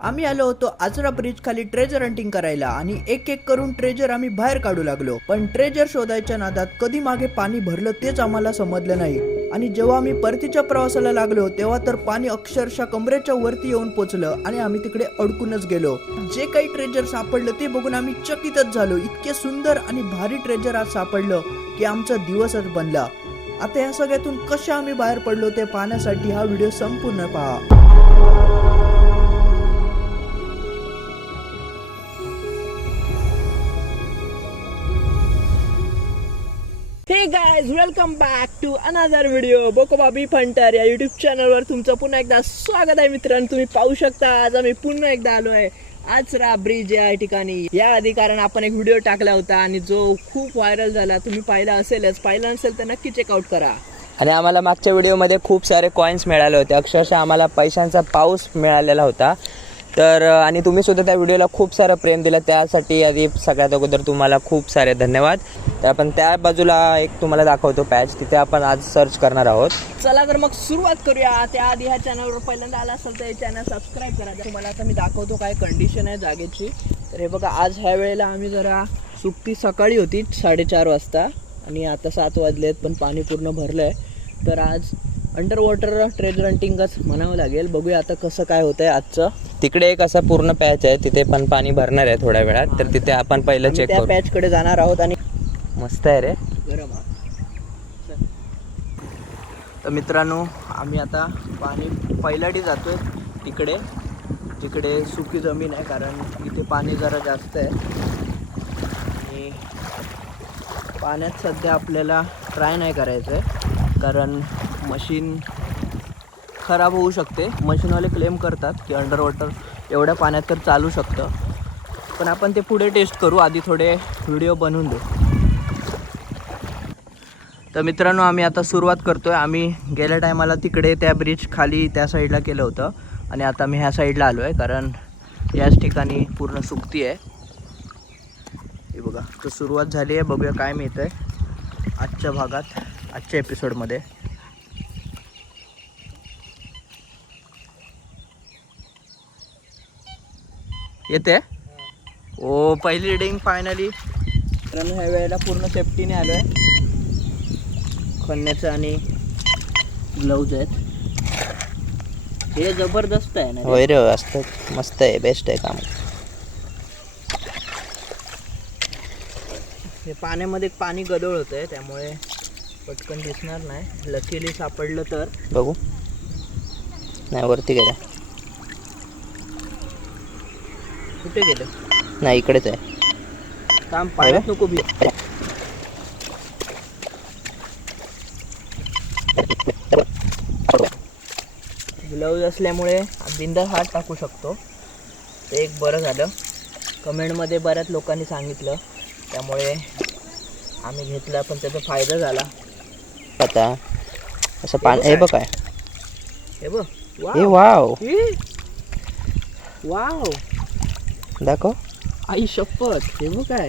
आम्ही आलो होतो आजरा ब्रिज खाली ट्रेजर हंटिंग करायला आणि एक एक करून ट्रेजर आम्ही बाहेर काढू लागलो. पण ट्रेजर शोधायच्या नादात कधी मागे पाणी भरलं तेच आम्हाला समजलं नाही. आणि जेव्हा आम्ही परतीच्या प्रवासाला लागलो तेव्हा तर पाणी अक्षरशः कमरेच्या वरती येऊन पोचलं आणि आम्ही तिकडे अडकूनच गेलो. जे काही ट्रेजर सापडलं ते बघून आम्ही चकितच झालो. इतके सुंदर आणि भारी ट्रेजर आज सापडलं की आमचा दिवसच बनला. आता या सगळ्यातून कशा आम्ही बाहेर पडलो ते पाहण्यासाठी हा व्हिडिओ संपूर्ण पहा. Hey guys, welcome back to another video. बोकोबाबी फंटर या यूट्यूब चॅनलवर तुमचं पुन्हा एकदा स्वागत आहे मित्रांनो. तुम्ही पाहू शकता आज आम्ही पुन्हा एकदा आलो आहे आजरा ब्रिज या ठिकाणी. या आधी कारण आपण एक व्हिडिओ टाकला होता आणि जो खूप व्हायरल झाला, तुम्ही पाहिला असेलच. पाहिला नसेल तर नक्की चेकआउट करा. आणि आम्हाला मागच्या व्हिडिओमध्ये खूप सारे कॉईन्स मिळाले होते, अक्षरशः आम्हाला पैशांचा पाऊस मिळालेला होता. तर आणि तुम्ही सुद्धा त्या व्हिडिओला खूप सारं प्रेम दिलं, त्यासाठी आधी सगळ्यात अगोदर तुम्हाला खूप सारे धन्यवाद. तर आपण त्या बाजूला एक तुम्हाला दाखवतो पॅच, तिथे आपण आज सर्च करणार आहोत. चला तर मग सुरुवात करूया. त्याआधी ह्या चॅनलवर पहिल्यांदा आला असेल तर हे चॅनल सबस्क्राईब करा. तुम्हाला आता मी दाखवतो काय कंडिशन आहे जागेची. तर हे बघा, आज ह्या वेळेला आम्ही जरा सुट्टी सकाळी होती 4:30 वाजता आणि आता 7 वाजलेत, पण पाणी पूर्ण भरलं आहे. तर आज अंडर वॉटर ट्रेजर हंटिंगच म्हणावं लागेल. बघूया आता कसं काय होतंय आजचं. तिकडे एक असा पूर्ण पॅच आहे, तिथे पण पाणी भरणार आहे थोड्या वेळात. तर तिथे आपण पहिलं चेक करू. त्या पॅचकडे जाणार आहोत आणि मस्त आहे रे, गरम. तर मित्रांनो, आम्ही आता पाणी पहिल्याटी जातोय तिकडे जिकडे सुकी जमीन आहे, कारण इथे पाणी जरा जास्त आहे. आणि पाण्यात सध्या आपल्याला ट्राय नाही करायचं आहे, कारण मशीन खराब होऊ शकते. मशीनवाले क्लेम करतात की अंडर वॉटर एवढ्या पाण्यात तर चालू शकतं, पण आपण ते पुढे टेस्ट करू. आधी थोडे व्हिडिओ बनवून देऊ. तर मित्रांनो, आम्ही आता सुरुवात करतोय. आम्ही गेल्या टायमाला तिकडे त्या ब्रिज खाली त्या साईडला केलं होतं आणि आता मी ह्या साईडला आलो आहे, कारण याच ठिकाणी पूर्ण सुकती आहे. हे बघा, तर सुरुवात झाली आहे. बघूया काय मिळतं आहे आजच्या भागात, आजच्या एपिसोडमध्ये. येते ओ पहिली रिडिंग फायनली. मित्रांनो, ह्या वेळेला पूर्ण सेफ्टीने आलो आहे. खणण्याचं आणि ग्लव्ज आहेत. हे जबरदस्त आहे ना. होय रे, असतं मस्त आहे, बेस्ट आहे काम. हे पाण्यामध्ये पाणी गदळ होतं आहे, त्यामुळे पटकन दिसणार नाही. लकीली सापडलं तर बघू. नाही, वरती गेलं. कुठे गेलं? नाही, इकडेच आहे. काम पाण्यात नको भी. ग्लव्ज असल्यामुळे बिंदास हात टाकू शकतो, ते एक बरं झालं. कमेंटमध्ये बऱ्याच लोकांनी सांगितलं, त्यामुळे आम्ही घेतला, पण त्याचा फायदा झाला. आता असं पाणी हे बघ काय. हे बघ, हे वाव, वाव, दाखव. आई शपथ. हे बघ काय,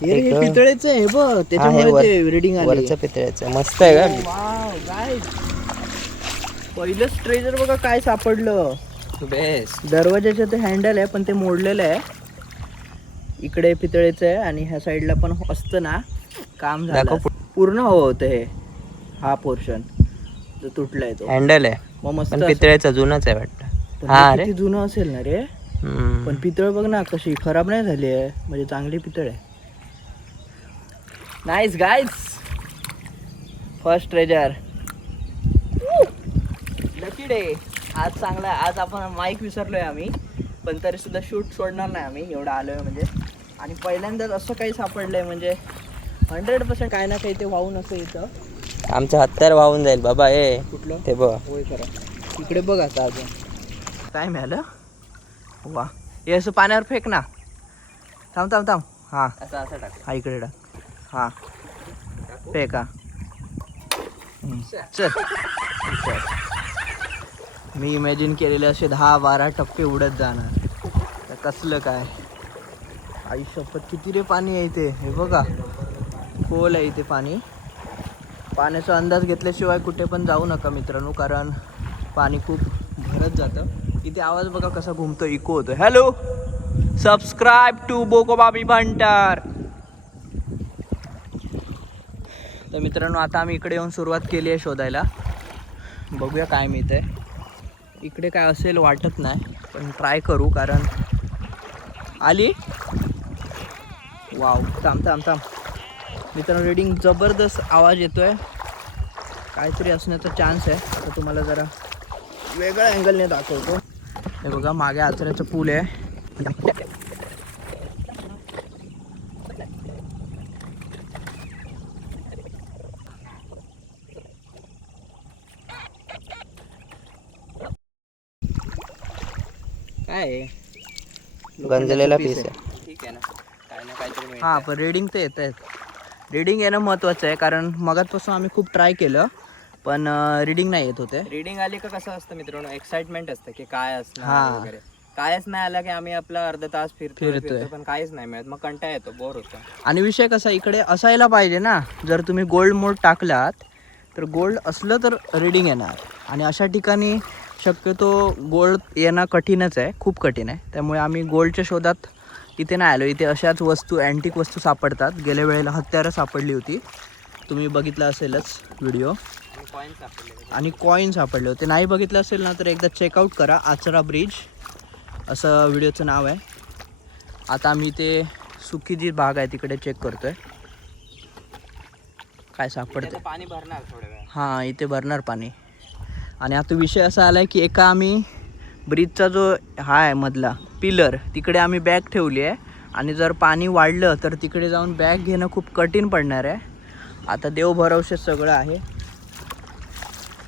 हे पितळेचं आहे. हे बघ, त्याच्यामुळे रीडिंग आली. वरचं पितळेचं मस्त आहे का. वाव गाइस, पहिलंच ट्रेजर बघा काय सापडलं. बेस्ट. दरवाजाचं ते हँडल आहे, पण ते मोडलेलं आहे. इकडे पितळेचं आहे आणि ह्या साईडला पण असतं ना, काम झालं पूर्ण होतं. हे हा पोर्शन जो तुटलाय तो हँडल आहे, मग मस्त. पण पितळेचं जुनंच आहे वाटतं. हा रे, जुनं असेल ना रे. पण पितळ बघ ना कशी खराब नाही झाली आहे, म्हणजे चांगली पितळ आहे. Nice guys, first treasure. Lucky day आज चांगला. आज आपण माईक विसरलोय आम्ही, पण तरी सुद्धा शूट सोडणार नाही आम्ही, एवढं आलोय म्हणजे. आणि पहिल्यांदाच असं काही सापडलंय म्हणजे 100% काय ना काही ते वाहून असं येतं. आमचं हत्यार वाहून जाईल बाबा. हे कुठलं ते बघ. होय खरं. इकडे बघ आता अजून काय मिळालं. वा, हे असं पाण्यावर फेक ना. थांब थांब थांब. हां, असं असं टाक. हा इकडे टाक. हां, फेक. हा चल. मी इमॅजिन केलेले असे 10-12 टप्पे उडत जाणार. तर कसलं काय. आई शपथ, किती रे पाणी आहे इथे. हे बघा, खोल आहे इथे पाणी. पाण्याचा अंदाज घेतल्याशिवाय कुठे पण जाऊ नका मित्रांनो, कारण पाणी खूप भरत वाढत जातं. इथे आवाज बघा कसा घुमतो, इको होतो. हॅलो, सबस्क्राईब टू बोकोबाबी भंटार. तर मित्रांनो, आता आम्ही इकडे येऊन सुरुवात केली आहे शोधायला. बघूया काय मिळतंय. इकडे काय असेल वाटत नाही, पण ट्राय करू. कारण आली. वाव, थांब थांब थांब. मित्रांनो, रीडिंग जबरदस्त आवाज येतोय. काहीतरी असण्याचा चान्स आहे. तर तुम्हाला जरा वेगळ्या अँगलने दाखवतो. हे बघा, मागे आचऱ्याचं पूल आहे. काय आहे? गंजलेला पीस आहे. ठीक आहे ना, काय ना काहीतरी. हां, पण रीडिंग तर येत आहेत. रीडिंग येणं महत्त्वाचं आहे. कारण मगाचपासून आम्ही खूप ट्राय केलं, पण रीडिंग नाही येत होते. रीडिंग आली का कसं असतं मित्रांनो, एक्साइटमेंट असतं की काय असणार हां. वगैरे. कायच नाही आला की आम्ही आपला अर्धा तास फिरतोय. फिरतोय पण काहीच नाही मिळत, मग कंटाळा येतो, बोर होतो. आणि विषय कसा, इकडे असायला पाहिजे ना. जर तुम्ही गोल्ड मोड टाकलात तर गोल्ड असलं तर रीडिंग येणार. आणि अशा ठिकाणी शक्यतो गोल्ड येणं कठीणच आहे, खूप कठीण आहे. त्यामुळे आम्ही गोल्डच्या शोधात इथे नाही आलो. इथे अशाच वस्तू, अँटिक वस्तू सापडतात. गेल्या वेळेला हत्यारं सापडली होती, तुम्ही बघितलं असेलच व्हिडिओ. आणि कॉईन सापडले होते. नाही बघितलं असेल ना तर एकदा चेकआउट करा. आचरा ब्रिज असं व्हिडिओचं नाव आहे. आता आम्ही इथे सुकी जी बाग आहे तिकडे चेक करतोय काय सापडतं. पाणी भरणार थोड्या वेळ. हां, इथे भरणार पाणी. आणि आता विषय असा आला आहे की एका आम्ही ब्रिजचा जो हा आहे मधला पिलर, तिकडे आम्ही बॅग ठेवली आहे. आणि जर पाणी वाढलं तर तिकडे जाऊन बॅग घेणं खूप कठीण पडणार आहे. आता देव भरवशे सगळं आहे,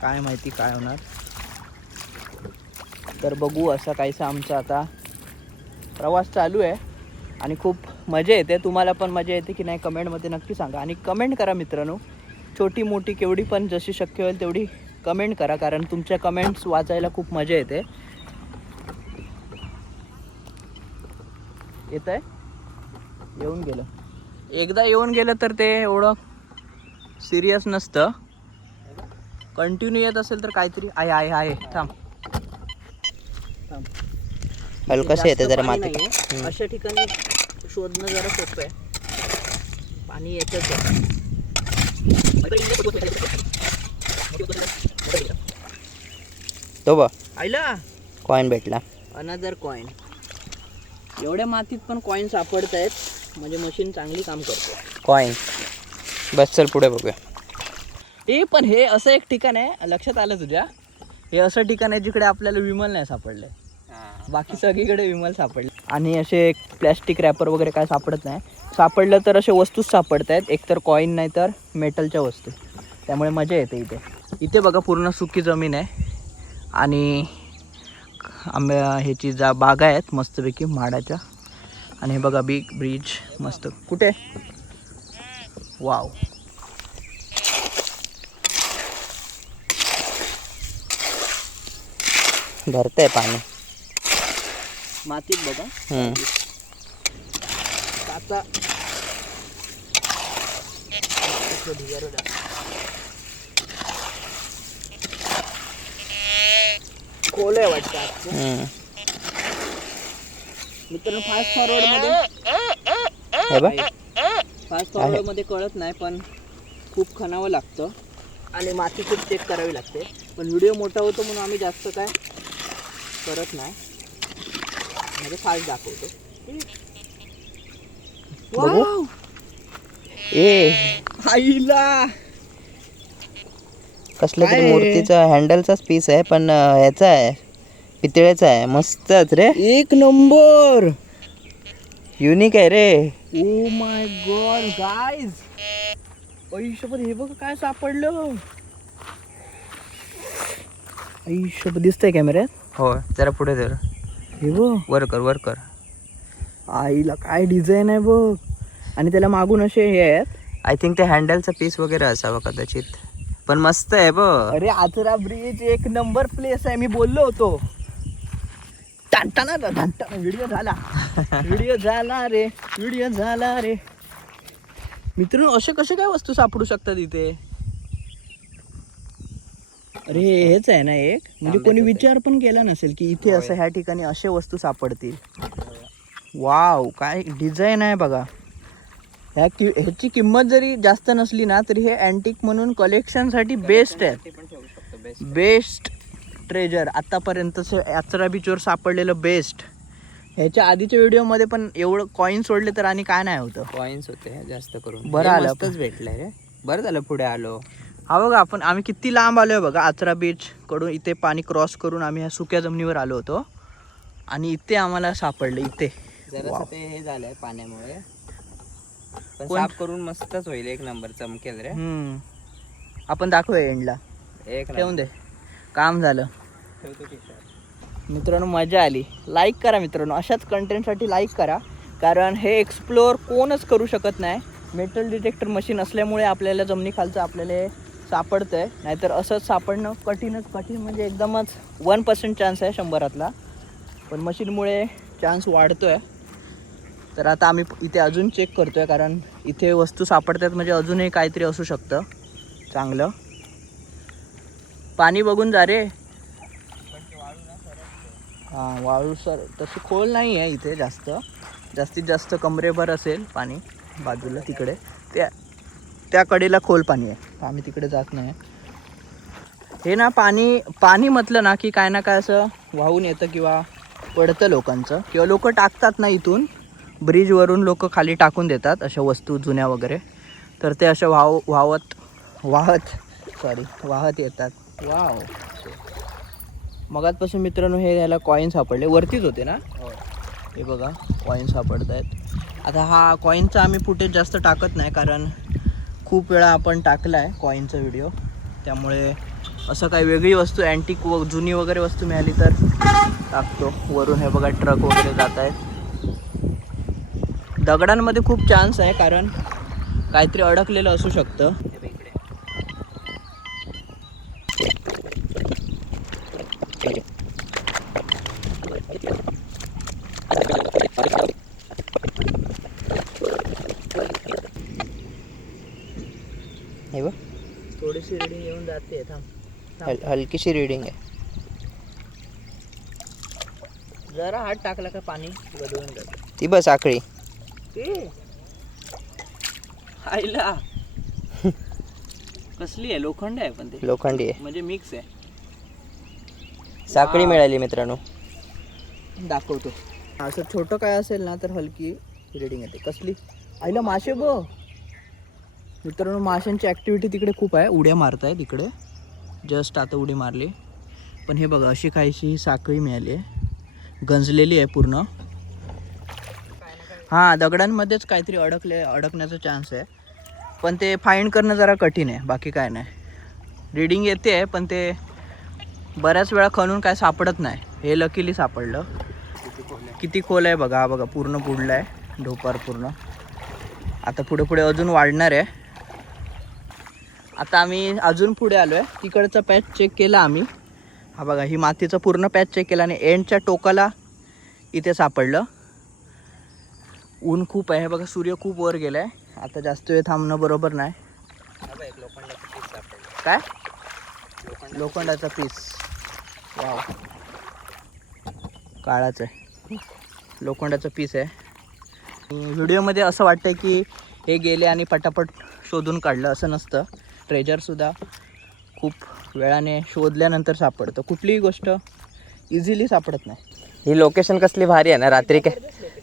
काय माहिती काय होणार. तर बघू, असा काहीसा आमचा आता प्रवास चालू आहे. आणि खूप मजा येते. तुम्हाला पण मजा येते की नाही कमेंटमध्ये नक्की सांगा. आणि कमेंट करा मित्रांनो, छोटी मोठी केवढी पण जशी शक्य होईल तेवढी कमेंट करा. कारण तुमच्या कमेंट्स वाचायला खूप मजा येते. येत आहे, येऊन गेलं. एकदा येऊन गेलं तर ते एवढं सिरियस नसतं. कंटिन्यू येत असेल तर काहीतरी आहे आहे आहे. थांब थांब. हलकसं येते जरा पाणी माती. नाहीये. अशा ठिकाणी शोधणं जरा सोपं आहे. पाणी येतच आहे. तो बघ, आईला कॉईन भेटला. Another coin. एवढ्या मातीत पण कॉईन सापडत आहेत, म्हणजे मशीन चांगली काम करते. कॉईन. बस चल पुढे बघूया. पण हे असं एक ठिकाण आहे, लक्षात आलं तुझ्या, हे असं ठिकाण आहे जिकडे आपल्याला विमल नाही सापडले. बाकी सगळीकडे विमल सापडले. आणि असे प्लॅस्टिक रॅपर वगैरे काय सापडत नाही. सापडलं तर असे वस्तूच सापडत आहेत, एकतर कॉईन नाही तर मेटलच्या वस्तू. त्यामुळे मजा येते इथे. इथे बघा पूर्ण सुकी जमीन आहे. आणि आंब्या ह्याची बागा आहेत मस्तपैकी माडाच्या. आणि हे बघा बिग ब्रिज मस्त. कुठे, वाव. भरतंय पाणी मातीत बघा. आता खोल आहे वाटतं. मित्रांनो, फास्ट फॉरवर्ड मध्ये कळत नाही, पण खूप खणावं लागतं आणि माती खूप चेक करावी लागते. पण व्हिडिओ मोठा होतो म्हणून आम्ही जास्त काय करत नाही, म्हणजे फास्ट दाखवतो. बघू. ए आईला कसल्या काय तरी आहे? मूर्तीचा हँडलचाच पीस आहे, पण ह्याचा आहे, पितळेचा आहे. मस्तच रे, एक नंबर. युनिक आहे रे. ओ माय गॉड गाईज, आयुष्यभर हे बघ काय सापडलं. आयुष्यभर दिसतंय कॅमेऱ्यात. हो, जरा पुढे जरा हे बघ, वर कर वर कर. आईला काय डिझाईन आहे बघ. आणि त्याला मागून असे हे आहेत. आय थिंक ते हँडलचा पीस वगैरे असावा कदाचित, पण मस्त आहे बघ. अरे आचरा ब्रिज एक नंबर प्लेस आहे, मी बोललो होतो. व्हिडिओ झाला. व्हिडिओ झाला रे, व्हिडिओ झाला रे. मित्रांनो, असे कसे काय वस्तू सापडू शकतात इथे. अरे हेच आहे ना एक, म्हणजे कोणी विचार पण केला नसेल की इथे असं ह्या ठिकाणी अशा वस्तू सापडतील. वाव, काय डिझाईन आहे बघा. ह्याची किंमत जरी जास्त नसली ना तरी हे अँटिक म्हणून कलेक्शनसाठी बेस्ट आहे. ते पण ठेवू शकतो बेस्ट ट्रेजर आतापर्यंतचं यात्रा बीचवर सापडलेलं बेस्ट. ह्याच्या आधीच्या व्हिडिओमध्ये पण एवढं कॉईन सोडले तर आणि काय नाही होतं. कॉईन्स होते जास्त करून. बरं हे आलं मस्तच भेटलंय रे. बरं झालं पुढे आलो. हा बघा, आम्ही किती लांब आलोय बघा. आचरा बीच कडून इथे पाणी क्रॉस करून आम्ही ह्या सुक्या जमिनीवर आलो होतो आणि इथे आम्हाला सापडलं. इथे जरा ते हे झालंय पाण्यामुळे, पण कोण? साफ करून मस्तच होईल. एक नंबर चमकेल रे. आपण दाखवूया एंडला. एक ठेवून दे, काम झालं. ठेवतो खिशात. मित्रांनो मजा आली. लाईक करा मित्रांनो, अशाच कंटेंटसाठी लाईक करा, कारण हे एक्सप्लोअर कोणच करू शकत नाही. मेटल डिटेक्टर मशीन असल्यामुळे आपल्याला जमिनीखालचं आपल्याला हे सापडतंय, नाहीतर असंच सापडणं कठीण म्हणजे एकदमच 1% चान्स आहे 100तला. पण मशीनमुळे चान्स वाढतोय. तर आता आम्ही इथे अजून चेक करतोय, कारण इथे वस्तू सापडतात म्हणजे अजूनही काहीतरी असू शकतं चांगलं. पाणी बघून जा रे. हां, वाळू सर तशी खोल नाही आहे इथे, जास्तीत जास्त कमरेभर असेल पाणी. बाजूला तिकडे त्या कडेला खोल पाणी आहे, आम्ही तिकडे जात नाही. हे ना पाणी म्हटलं ना की काय ना काय असं वाहून येतं किंवा पडतं लोकांचं, किंवा लोक टाकतात ना इथून ब्रिजवरून लोक खाली टाकून देतात अशा वस्तू जुन्या वगैरे, तर ते अशा वाहत येतात. वाव, मगातपासून मित्रांनो हे याला कॉईन सापडले, वरतीच होते ना. हे बघा कॉईन सापडत आहेत. आता हा कॉईनचा आम्ही फुटेज जास्त टाकत नाही, कारण खूप वेळा आपण टाकला आहे कॉईनचा व्हिडिओ. त्यामुळे असं काही वेगळी वस्तू अँटिक जुनी वगैरे वस्तू मिळाली तर टाकतो. वरून हे बघा ट्रक वगैरे जात आहेत. दगडांमध्ये खूप चान्स आहे, कारण काहीतरी अडकलेलं असू शकतं. हे बघ, थोडीशी रीडिंग येऊन जाते. थांब, हलकीशी रीडिंग आहे. जरा हात टाकला का पाणी बदलून जातं. ती बस आकळी. आईला कसली आहे, लोखंड आहे, पण ते लोखंडी आहे, म्हणजे मिक्स आहे. साखळी मिळाली मित्रांनो. दाखवतो. असं छोटं काय असेल ना तर हलकी रीडिंग येते. कसली आईला, मासे बघ मित्रांनो. माशांची ॲक्टिव्हिटी तिकडे खूप आहे, उड्या मारताय तिकडे. जस्ट आता उडी मारली. पण हे बघा अशी काहीशी साखळी मिळाली आहे, गंजलेली आहे पूर्ण. हां, दगडांमध्येच काहीतरी अडकण्याचा चान्स आहे, पण ते फाईंड करणं जरा कठीण आहे, बाकी काय नाही. रीडिंग येते आहे, पण ते बऱ्याच वेळा खणून काय सापडत नाही. हे लकीली सापडलं. किती खोल आहे बघा. हा बघा पूर्ण बुडला आहे, ढोपार पूर्ण. आता पुढे अजून वाढणार आहे. आता आम्ही अजून पुढे आलो आहे. तिकडचा पॅच चेक केला आम्ही. हा बघा, ही मातीचा पूर्ण पॅच चेक केला आणि एंडच्या टोकाला इथे सापडलं. ऊन खूप आहे बघा, सूर्य खूप वर गेला आहे. आता जास्त वेळ थांबणं बरोबर नाही. काय लोखंडाचा पीस. वाव, काळाच आहे, लोखंडाचा पीस आहे. व्हिडिओमध्ये असं वाटतं की हे गेले आणि पटापट शोधून काढलं, असं नसतं. ट्रेजरसुद्धा खूप वेळाने शोधल्यानंतर सापडतं. कुठलीही गोष्ट इझिली सापडत नाही. ही लोकेशन कसली भारी आहे ना. रात्री काय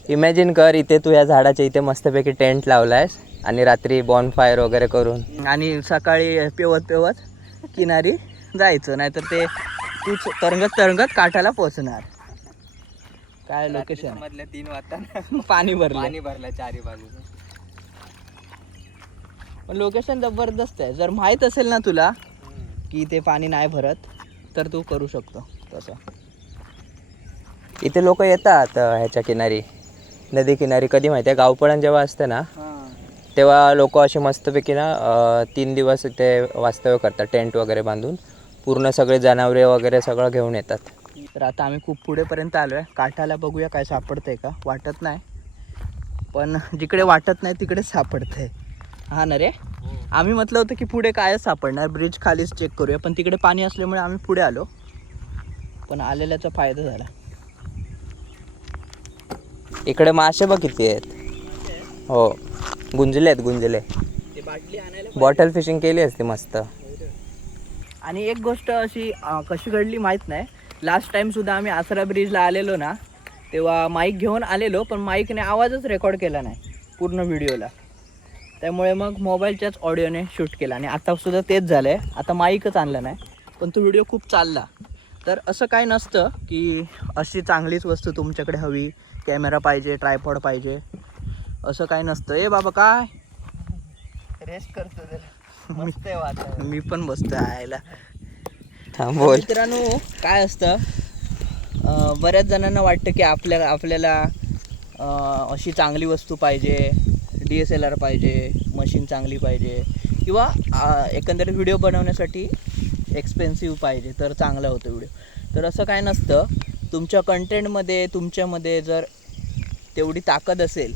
इमॅजिन कर, इथे तू या झाडाच्या इथे मस्तपैकी टेंट लावलायस आणि रात्री बॉनफायर वगैरे करून, आणि सकाळी पेवत किनारी जायचं, नाहीतर ते तूच तरंगत काठाला पोचणार. काय लोकेशन मधल्या 3 वाजता पाणी भरलं. भरलं चारी बाजूला. पण लोकेशन जबरदस्त आहे. जर माहीत असेल ना तुला की ते पाणी नाही भरत, तर तू करू शकतो तसं. इथे लोक येतात ह्याच्या किनारी, नदी किनारी. कधी माहिती आहे, गावपळण जेव्हा असतं ना तेव्हा लोक असे मस्तपैकी ना 3 दिवस इथे वास्तव्य करतात, टेंट वगैरे बांधून. पूर्ण सगळे जनावरे वगैरे सगळं घेऊन येतात. तर आता आम्ही खूप पुढेपर्यंत आलो आहे. काठाला बघूया काय सापडतंय का. वाटत नाही, पण जिकडे वाटत नाही तिकडेच सापडतंय. हा ना रे. आम्ही म्हटलं होतं की पुढे कायच सापडणार, ब्रिज खालीच चेक करूया, पण तिकडे पाणी असल्यामुळे आम्ही पुढे आलो. पण आलेल्याचा फायदा झाला. इकडे मासे बघ किती आहेत. हो, गुंजले आहेत, गुंजले. ते बाटली आणायला बॉटल फिशिंग केली असती मस्त. आणि एक गोष्ट अशी कशी घडली माहीत नाही. लास्ट टाइम सुद्धा आम्ही आसरा ब्रिजला आलेलो ना, तेव्हा माईक घेऊन आलेलो, पण माईकने आवाजच रेकॉर्ड केला नाही पूर्ण व्हिडिओला. त्यामुळे मग मोबाईलच्याच ऑडिओने शूट केला. आणि आता सुद्धा तेच झालं आहे. आता माईकच आणला नाही, पण तो व्हिडिओ खूप चालला. तर असं काय नसतं की अशी चांगलीच वस्तू तुमच्याकडे हवी, कॅमेरा पाहिजे, ट्रायपॉड पाहिजे, असं काय नसतं. ए बाबा काय रेस्ट करतो जरा, मस्त आहे वातावरण. मी पण बसतो आयला. बोल. मित्रांनो काय असतं, बऱ्याच जणांना वाटतं की आपल्याला अशी चांगली वस्तू पाहिजे, DSLR पाहिजे, मशीन चांगली पाहिजे, किंवा एकंदरीत व्हिडिओ बनवण्यासाठी एक्सपेन्सिव्ह पाहिजे तर चांगला होतो व्हिडिओ. तर असं काय नसतं. तुमच्या कंटेंटमध्ये तुमच्यामध्ये जर तेवढी ताकद असेल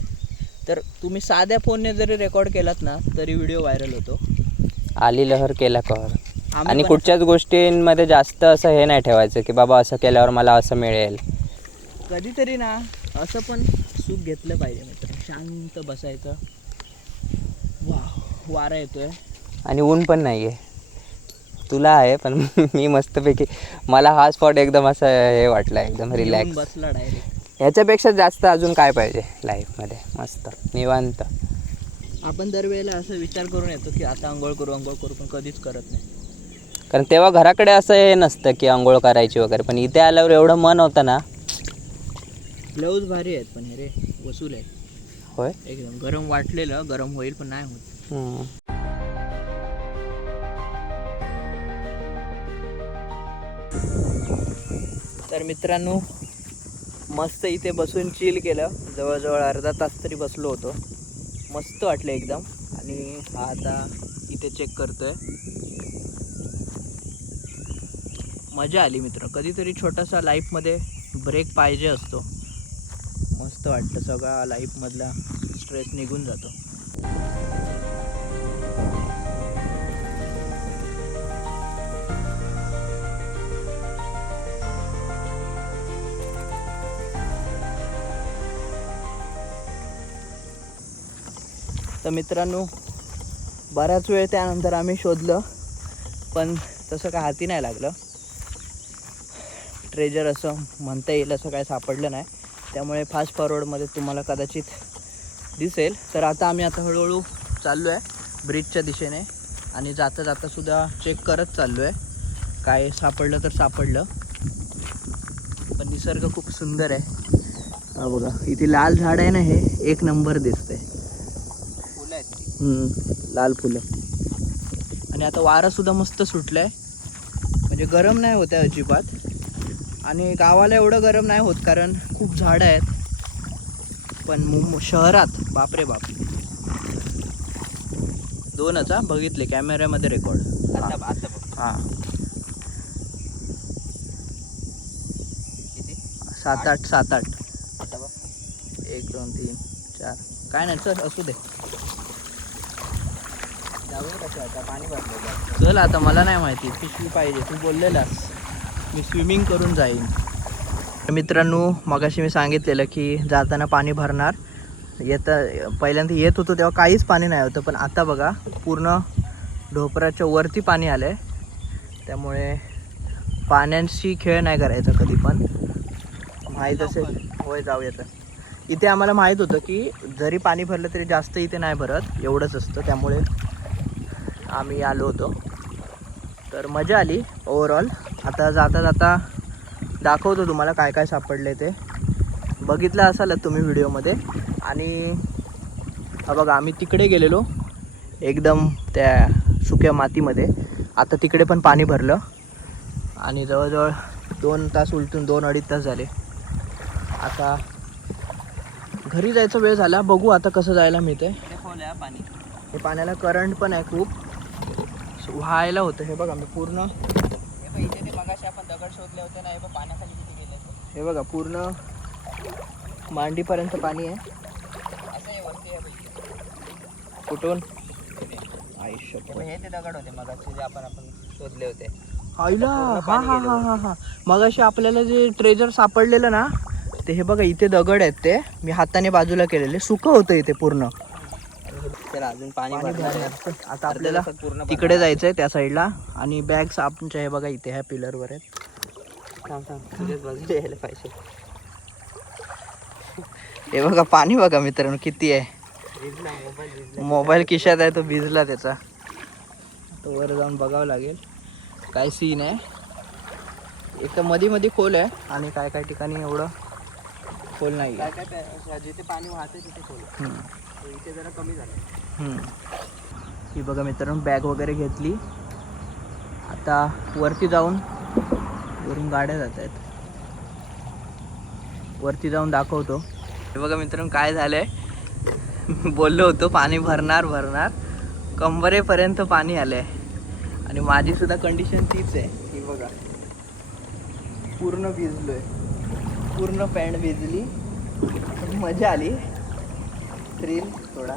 तर तुम्ही साध्या फोनने जरी रेकॉर्ड केलात ना तरी व्हिडिओ व्हायरल होतो. आली लहर केला कहर. आणि कुठच्याच गोष्टींमध्ये जास्त असं हे नाही ठेवायचं की बाबा असं केल्यावर मला असं मिळेल. कधीतरी ना असं पण सुख घेतलं पाहिजे मित्र. शांत बसायचं. वारा येतोय आणि ऊन पण नाही आहे. तुला आहे पण मी मस्तपैकी, मला हा स्पॉट एकदम असं हे वाटलं, एकदम रिलॅक्स बसला डायरेक्ट. ह्याच्यापेक्षा जास्त अजून काय पाहिजे लाईफमध्ये. मस्त निवांत. आपण दरवेळेला असं विचार करून येतो की आता आंघोळ करू, पण कधीच करत नाही. कारण तेव्हा घराकडे असं हे नसतं की आंघोळ करायची वगैरे, पण इथे आल्यावर एवढं मन होतं ना. ब्लाऊज भारी आहेत पण हे रे वसूल आहेत. होय, एकदम गरम वाटलेलं, गरम होईल पण नाही होत. तर मित्रांनो मस्त इथे बसून चिल केलं. जवळजवळ अर्धा तास तरी बसलो होतो. मस्त वाटलं एकदम. आणि हा आता इथे चेक करतोय. मजा आली मित्र. कधीतरी छोटासा लाईफमध्ये ब्रेक पाहिजे असतो. मस्त वाटतं, सगळा लाईफमधला स्ट्रेस निघून जातो. तर मित्रांनो बराच वेळ त्यानंतर आम्ही शोधलं, पण तसं काय हाती नाही लागलं. ट्रेजर असं म्हणता येईल असं काय सापडलं नाही. त्यामुळे फास्ट फॉरवर्डमध्ये तुम्हाला कदाचित दिसेल. तर आता आम्ही हळूहळू चाललो आहे ब्रिजच्या दिशेने. आणि जाता जाता सुद्धा चेक करत चाललो आहे. काय सापडलं तर सापडलं. पण निसर्ग खूप सुंदर आहे. हा बघा इथे लाल झाड आहे ना, हे एक नंबर दिसतंय. फुलं आहेत, लाल फुलं. आणि आता वारं सुद्धा मस्त सुटलं आहे. म्हणजे गरम नाही होत आहे अजिबात. आणि गावाला एवढं गरम नाही होत कारण खूप झाडं आहेत. पण शहरात बापरे बाप. दोनच बघितले कॅमेऱ्यामध्ये रेकॉर्ड. हां 7-8 1 2 3 4. काय नाही चल असू दे. पाणी भरलं. चल आता मला नाही माहिती, पिशवी पाहिजे तू बोललेलास. मी स्विमिंग करून जाईन. मित्रांनो मगाशी मी सांगितलेलं की जाताना पाणी भरणार. पहिल्यांदा येत होतो तेव्हा काहीच पाणी नाही होतं, पण आता बघा पूर्ण ढोपराच्या वरती पाणी आलं आहे. त्यामुळे पाण्याशी खेळ नाही करायचा कधी पण. माहीत असेल होय जाऊया. तर इथे आम्हाला माहीत होतं की जरी पाणी भरलं तरी जास्त इथे नाही भरत, एवढंच असतं. त्यामुळे आम्ही आलो होतो. तर मजा आली ओव्हरऑल. आता जाता जाता दाखवतो तुम्हाला काय काय सापडले ते. बघितलं असालच तुम्ही व्हिडिओमध्ये. आणि हा बघा आम्ही तिकडे गेलेलो एकदम त्या सुक्या मातीमध्ये. आता तिकडे पण पाणी भरलं. आणि जवळजवळ 2 तास उलटून 2-2.5 तास झाले. आता घरी जायचा वेळ झाला. बघू आता कसं जायला मिळते. पाणी हे पाण्याला करंट पण आहे खूप. व्हायला होतं हे बघा. मी पूर्ण इथे ते मगाशी आपण दगड शोधले होते ना, हे बघ पाण्याखाली किती गेले. हे बघा पूर्ण मांडीपर्यंत पाणी आहे. असं आहे वरती आहे. कुठून आयुष्य हे ते दगड होते मग जे आपण शोधले होते. आईला पूर्ण हा पाणी हा गेलं हा हा हा मग अशी आपल्याला जे ट्रेजर सापडलेलं ना ते हे बघा इथे दगड आहेत ते मी हाताने बाजूला केलेले सुकं होतं इथे पूर्ण. चला अजून पाणी भरणार आहे. आता आपल्याला तासात पूर्ण भरणार तिकडे आहे. जायचंय त्या साईडला आणि बॅग्स आमच्या हे बघा इथे ह्या पिलरवर आहेत. थांब तुझ्याच बाजूला यायला पाहिजे. हे बघा पाणी बघा मित्रांनो किती आहे. मोबाईल खिशात आहे तो भिजला त्याचा. तो वर जाऊन बघावं लागेल काय सीन आहे. एक तर मध्ये खोल आहे आणि काय काय ठिकाणी एवढं खोल नाही काय काय जिथे पाणी वाहते तिथे खोल. इथे जरा कमी झालं. ही बघा मित्रांनो बॅग वगैरे घेतली. आता वरती जाऊन वरून गाड्या जात आहेत. वरती जाऊन दाखवतो. हे बघा मित्रांनो काय झालंय. बोललो होतो पाणी भरणार कंबरेपर्यंत पाणी आलंय आणि माझी सुद्धा कंडिशन तीच आहे. ही बघा पूर्ण भिजलोय. पूर्ण पॅन्ट भिजली. मजा आली. थ्रिल थोडा.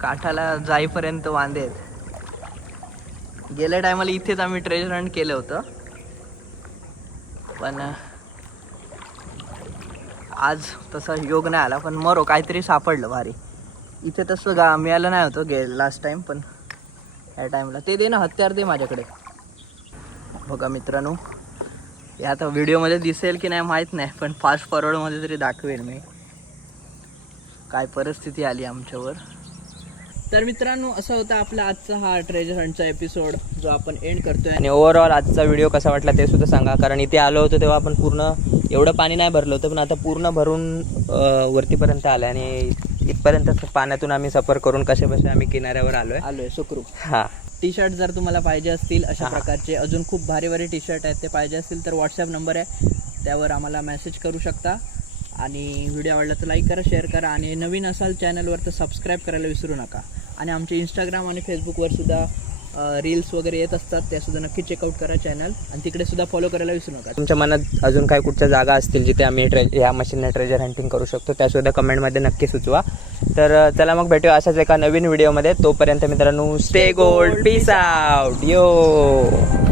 काठाला जाईपर्यंत वांदे आहेत. गेल्या टायमाला इथेच आम्ही ट्रेजर हंट केलं होतं पण आज तसा योग नाही आला. पण मरो काहीतरी सापडलं भारी. इथे तसं मिळालं नाही होतं लास्ट टाइम पण ह्या टाइमला ते दे ना हत्यार दे माझ्याकडे. बघा मित्रांनो हे आता व्हिडिओमध्ये दिसेल की नाही माहीत नाही पण फास्ट फॉरवर्डमध्ये तरी दाखवेल मी काय परिस्थिती आली आमच्यावर. तर मित्रांनो असा होता आपला आजचा हा ट्रेजर हंटचा एपिसोड जो आपण एंड करतोय. आणि ओव्हरऑल आजचा व्हिडिओ कसा वाटला ते सुद्धा सांगा. कारण इथे आलो होतो तेव्हा आपण पूर्ण एवढं पाणी नाही भरलं होतं पण आता पूर्ण भरून वरतीपर्यंत आलं आणि इथपर्यंत पाण्यातून आम्ही सफर करून कसे आम्ही किनाऱ्यावर आलोय सुखरूप. हां टी शर्ट जर तुम्हाला पाहिजे असतील अशा प्रकारचे अजून खूप भारी टी शर्ट आहेत ते पाहिजे असतील तर व्हॉट्सॲप नंबर आहे त्यावर आम्हाला मेसेज करू शकता. आणि व्हिडिओ आवडला तर लाईक करा शेअर करा आणि नवीन असाल चॅनलवर तर सबस्क्राईब करायला विसरू नका. आणि आमचे इंस्टाग्राम आणि फेसबुकवर सुद्धा रील्स वगैरे येत असतात त्यासुद्धा नक्की चेकआउट करा चॅनल आणि तिकडे सुद्धा फॉलो करायला विसरू नका. तुमच्या मनात अजून काही कुठच्या जागा असतील जिथे आम्ही ह्या मशीनने ट्रेजर हंटिंग करू शकतो त्यासुद्धा कमेंटमध्ये नक्की सुचवा. तर चला मग भेटूया अशाच एका नवीन व्हिडिओमध्ये. तोपर्यंत मित्रांनो स्टे गोल्ड पीस आउट यो.